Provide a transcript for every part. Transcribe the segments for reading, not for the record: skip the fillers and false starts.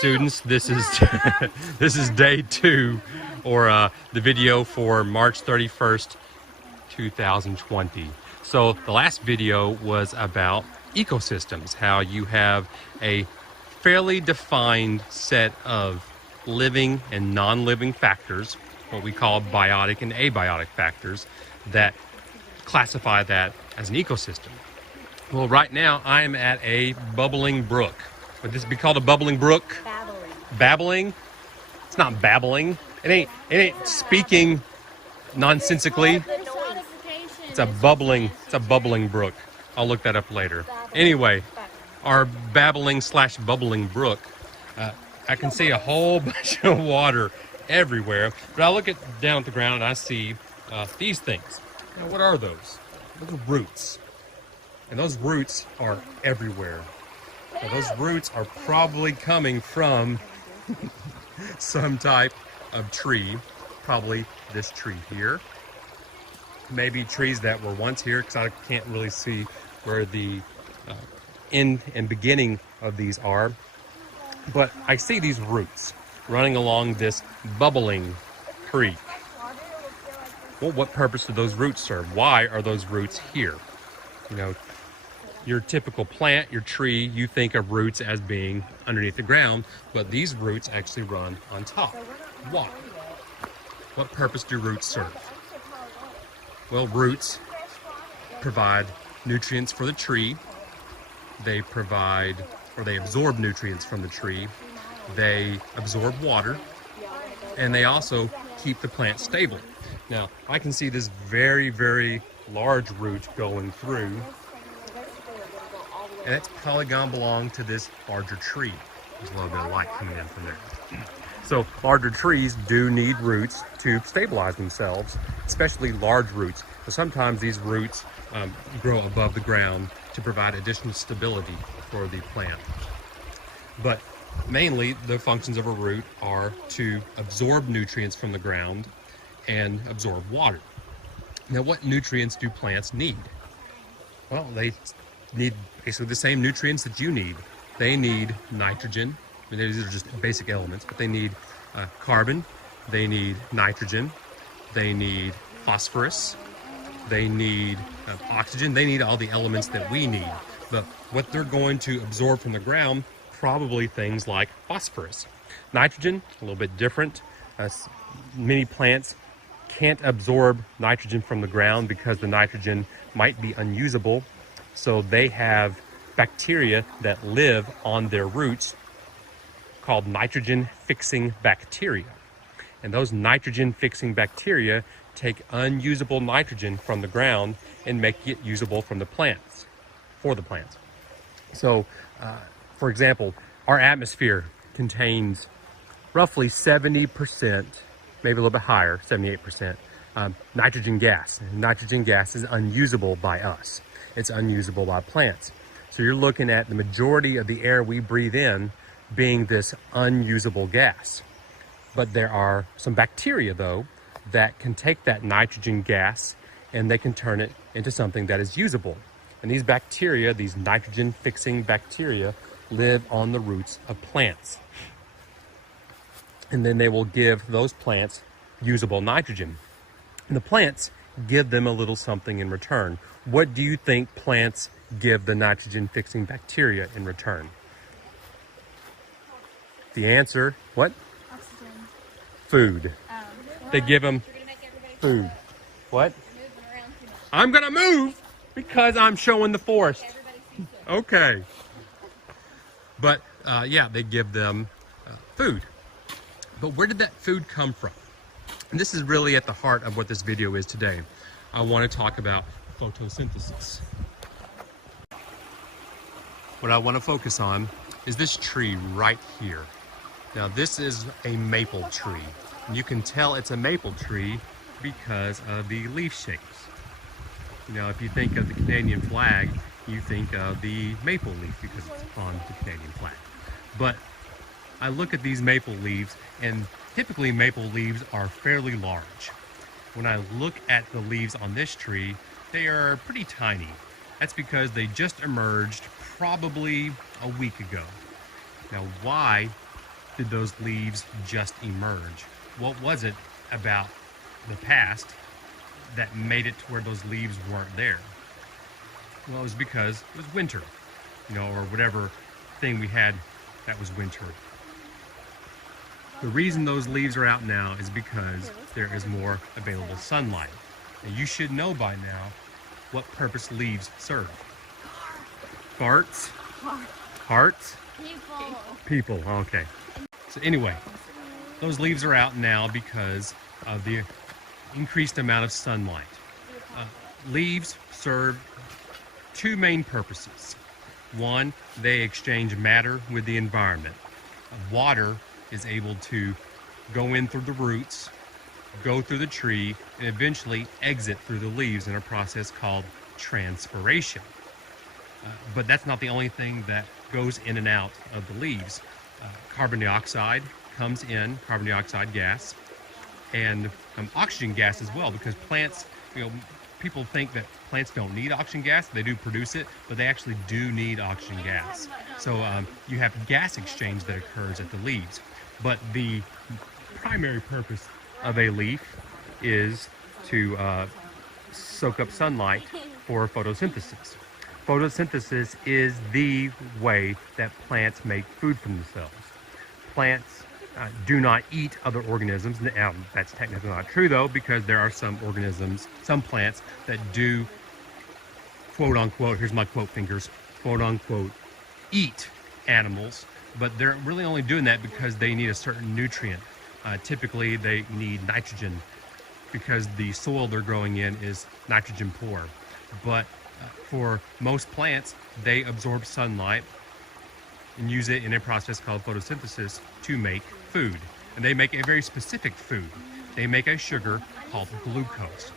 students, this is this is day 2, or the video for March 31st, 2020. So the last video was about ecosystems, how you have a fairly defined set of living and non-living factors, what we call biotic and abiotic factors, that classify that as an ecosystem. Well, right now I am at a bubbling brook. Would this be called a bubbling brook? Babbling. Babbling? It's not babbling. It ain't speaking nonsensically. It's a bubbling brook. I'll look that up later. Anyway, our babbling/bubbling brook, I can see a whole bunch of water everywhere, but I look down at the ground and I see these things. Now, what are those? Those are roots. And those roots are everywhere. Now, those roots are probably coming from some type of tree, probably this tree here. Maybe trees that were once here, because I can't really see where the end and beginning of these are. But I see these roots running along this bubbling creek. Well, what purpose do those roots serve? Why are those roots here? You know, your typical plant, your tree, you think of roots as being underneath the ground, but these roots actually run on top. Why? What purpose do roots serve? Well, roots provide nutrients for the tree. They provide, or they absorb nutrients from the tree. They absorb water, and they also keep the plant stable. Now, I can see this very, very large root going through, and it's probably gonna belong to this larger tree. There's a little bit of light coming in from there. So larger trees do need roots to stabilize themselves, especially large roots. So sometimes these roots grow above the ground to provide additional stability for the plant. But mainly the functions of a root are to absorb nutrients from the ground and absorb water. Now, what nutrients do plants need? Well, they need basically the same nutrients that you need. They need nitrogen. I mean, these are just basic elements, but they need carbon, they need nitrogen, they need phosphorus, they need oxygen, they need all the elements that we need. But what they're going to absorb from the ground, probably things like phosphorus. Nitrogen, a little bit different. Many plants can't absorb nitrogen from the ground because the nitrogen might be unusable. So they have bacteria that live on their roots called nitrogen-fixing bacteria. And those nitrogen-fixing bacteria take unusable nitrogen from the ground and make it usable from the plants, for the plants. So, for example, our atmosphere contains roughly 70%, maybe a little bit higher, 78%, nitrogen gas. Nitrogen gas is unusable by us. It's unusable by plants. So you're looking at the majority of the air we breathe in being this unusable gas. But there are some bacteria, though, that can take that nitrogen gas and they can turn it into something that is usable. And these bacteria, these nitrogen-fixing bacteria, live on the roots of plants. And then they will give those plants usable nitrogen. And the plants give them a little something in return. What do you think plants give the nitrogen-fixing bacteria in return? The answer, what? Oxygen. Food. They give them food. What? I'm gonna move because I'm showing the forest. Okay. But yeah, they give them food. But where did that food come from? And this is really at the heart of what this video is today. I want to talk about photosynthesis. What I want to focus on is this tree right here. Now, this is a maple tree. And you can tell it's a maple tree because of the leaf shapes. You know, if you think of the Canadian flag, you think of the maple leaf because it's on the Canadian flag. But I look at these maple leaves, and typically maple leaves are fairly large. When I look at the leaves on this tree, they are pretty tiny. That's because they just emerged probably a week ago. Now, why did those leaves just emerge? What was it about the past that made it to where those leaves weren't there? Well, it was because it was winter, or whatever thing we had that was winter. The reason those leaves are out now is because there is more available sunlight. And you should know by now what purpose leaves serve. Farts? Hearts? People, okay. So anyway, those leaves are out now because of the increased amount of sunlight. Leaves serve two main purposes. One, they exchange matter with the environment. Water is able to go in through the roots, go through the tree, and eventually exit through the leaves in a process called transpiration. But that's not the only thing that goes in and out of the leaves. Carbon dioxide comes in, carbon dioxide gas, and oxygen gas as well, because plants, people think that plants don't need oxygen gas. They do produce it, but they actually do need oxygen gas. So you have gas exchange that occurs at the leaves. But the primary purpose of a leaf is to soak up sunlight for photosynthesis. Photosynthesis is the way that plants make food for themselves. Plants do not eat other organisms. Now, that's technically not true though, because there are some organisms, some plants that do, quote unquote, here's my quote fingers, quote unquote, eat animals, but they're really only doing that because they need a certain nutrient. Typically they need nitrogen because the soil they're growing in is nitrogen poor. But for most plants, they absorb sunlight and use it in a process called photosynthesis to make food. And they make a very specific food. They make a sugar called glucose.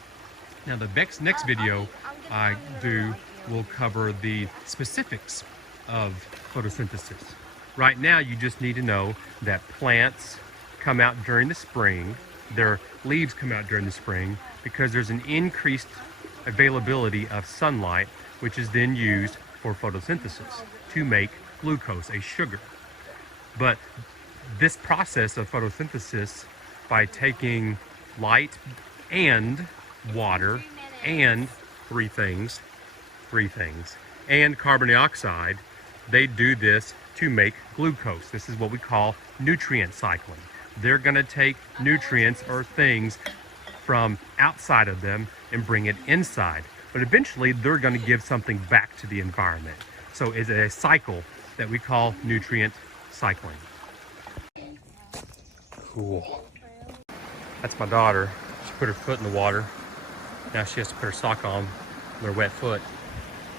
Now the next video I do will cover the specifics of photosynthesis. Right now you just need to know that plants come out during the spring, their leaves come out during the spring because there's an increased availability of sunlight, which is then used for photosynthesis to make glucose, a sugar. But this process of photosynthesis, by taking light and water and three things, and carbon dioxide, they do this to make glucose. This is what we call nutrient cycling. They're going to take nutrients or things from outside of them and bring it inside. But eventually they're going to give something back to the environment. So it's a cycle that we call nutrient cycling. Cool. That's my daughter. She put her foot in the water. Now she has to put her sock on with her wet foot.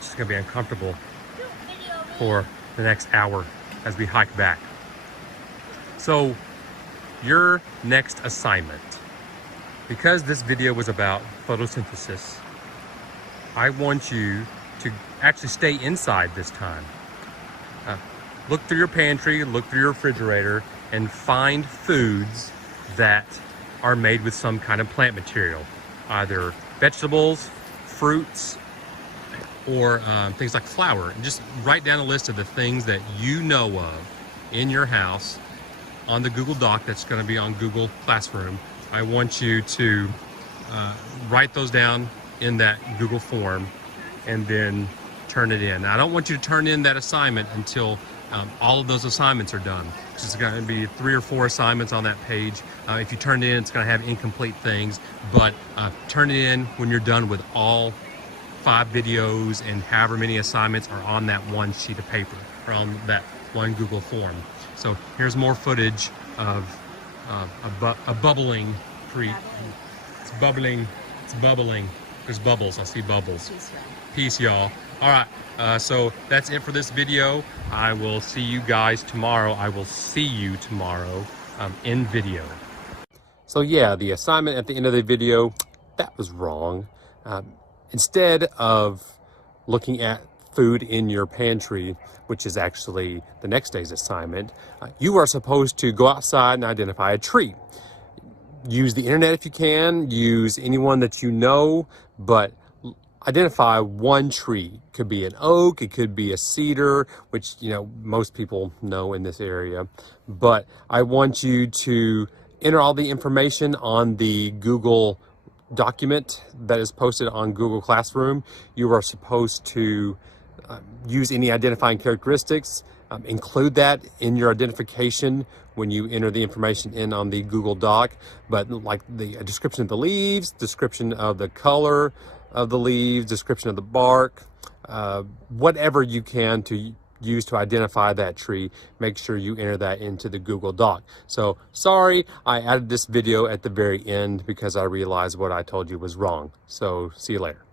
She's going to be uncomfortable for the next hour as we hike back. So your next assignment, because this video was about photosynthesis, I want you to actually stay inside this time. Look through your pantry, look through your refrigerator, and find foods that are made with some kind of plant material, either vegetables, fruits, or things like flour. And just write down a list of the things that you know of in your house on the Google Doc that's going to be on Google Classroom. I want you to write those down in that Google form and then turn it in. Now, I don't want you to turn in that assignment until all of those assignments are done. It's going to be 3 or 4 assignments on that page. If you turn it in, it's going to have incomplete things, but turn it in when you're done with all 5 videos and however many assignments are on that one sheet of paper or on that one Google form. So here's more footage of a bubbling creek. It's bubbling. It's bubbling. There's bubbles. I see bubbles. Peace, y'all. All right. So that's it for this video. I will see you guys tomorrow. I will see you tomorrow in video. So yeah, the assignment at the end of the video, that was wrong. Instead of looking at food in your pantry, which is actually the next day's assignment, you are supposed to go outside and identify a tree. Use the internet if you can, use anyone that you know, but identify one tree. It could be an oak, it could be a cedar, which, you know, most people know in this area. But I want you to enter all the information on the Google document that is posted on Google Classroom. You are supposed to use any identifying characteristics, include that in your identification when you enter the information in on the Google Doc, but like the description of the leaves, description of the color of the leaves, description of the bark, whatever you can to use to identify that tree, make sure you enter that into the Google Doc. So sorry, I added this video at the very end because I realized what I told you was wrong. So see you later.